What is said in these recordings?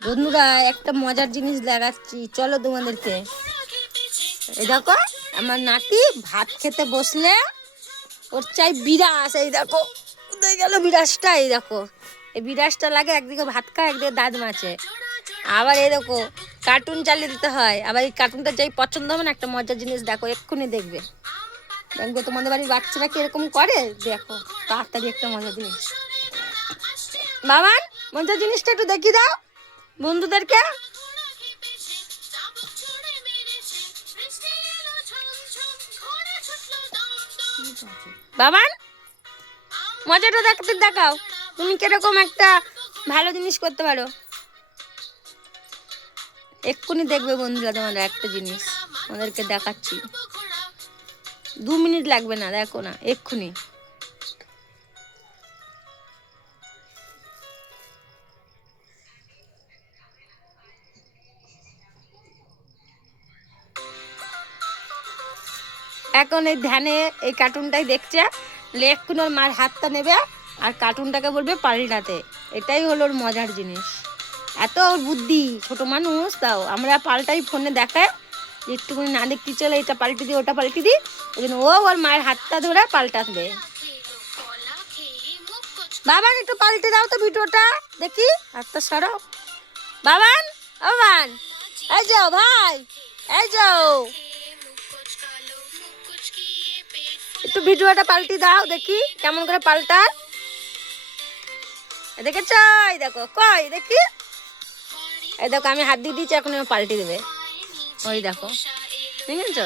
বন্ধুরা একটা মজার জিনিস দেখাচ্ছি, চলো তোমাদেরকে। এই দেখো আমার নাতি ভাত খেতে বসলে ওর চাই বিরাস। এই দেখো কোথায় গেল বিরাসটা? এই দেখো এই বিরাসটা লাগে, একদিকে ভাত খায় একদিকে দাঁত মাছে। আবার এই দেখো কার্টুন চালিয়ে দিতে হয়, আবার এই কার্টুনটা যাই পছন্দ হবে না, একটা মজার জিনিস দেখো, এক্ষুনি দেখবে। দেখবে তোমাদের বাড়ির বাচ্চারা কি এরকম করে, দেখো তাড়াতাড়ি একটা মজার জিনিস। বাবান মজার জিনিসটা একটু দেখিয়ে দাও বন্ধুদেরকে। বাবান মজাটা দেখতে দেখাও, তুমি কিরকম একটা ভালো জিনিস করতে পারো। এক্ষুনি দেখবে বন্ধুরা তোমাদের একটা জিনিস ওদেরকে দেখাচ্ছি, 2 মিনিট লাগবে না, দেখো না এক্ষুনি। এখন এই ধ্যানে এই কার্টুনটাই দেখছে, এক্ষুনি ওর মার হাতটা নেবে আর কার্টুনটাকে বলবে পাল্টাতে। এটাই হলো ওর মজার জিনিস। এত ওর বুদ্ধি, ছোট মানুষ তাও। আমরা পাল্টাই ফোনে দেখায় যে একটুখানি না দেখতে চলে, এটা পাল্টে দিই ওটা পাল্টে দিই, ওই জন্য ও ওর মায়ের হাতটা ধরে পাল্টাবে। বাবান একটু পাল্টে দাও তো ভিডিওটা দেখি, হাতটা সরাও। বাবান বাবান এই যাও ভাই, এই যাও একটু ভিডিওটা পাল্টি দাও দেখি কেমন করে পাল্টায়। দেখেছ? এই দেখো কই দেখি, এই দেখো আমি হাত দিয়ে দিচ্ছি, এখন পাল্টে দেবে। ওই দেখো বুঝেছ?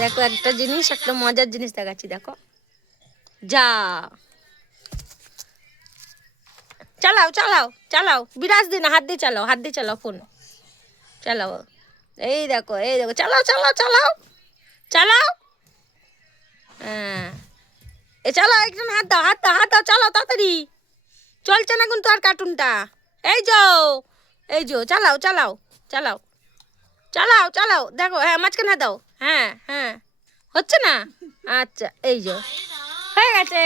দেখো একটা জিনিস, একটা মজার জিনিস দেখাচ্ছি, দেখো। যা চালাও চালাও চালাও, বিরাজ দিন হাত দিয়ে চালাও, হাত দিয়ে চালাও, ফোন চালাও। এই দেখো চালাও চালাও চালাও চালাও। হ্যাঁ এ চালাও, একজন হাত দাও হাত দাও হাত দাও, চালাও তাড়াতাড়ি। চলছে না কিন্তু আর কার্টুনটা। এই যাও এই যো চালাও চালাও চালাও চালাও চালাও, দেখো হ্যাঁ মাঝখানে দাও, হ্যাঁ হ্যাঁ হচ্ছে না, আচ্ছা এই যো হয়ে গেছে।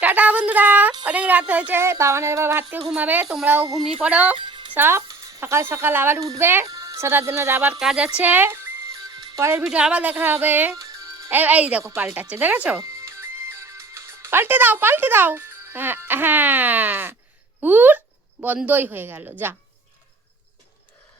টাটা বন্ধুরা, অনেক রাত হয়েছে, বাবানের এবার ভাত খেয়ে ঘুমাবে, তোমরাও ঘুমিয়ে পড়ো সব। সকাল সকাল আবার উঠবে, সারা দিনের আবার কাজ আছে, পরের ভিডিও আবার দেখা হবে। এই দেখো পাল্টাচ্ছে, দেখেছো? পাল্টে দাও পাল্টে দাও। হ্যাঁ হ্যাঁ বন্ধই হয়ে গেল, যা।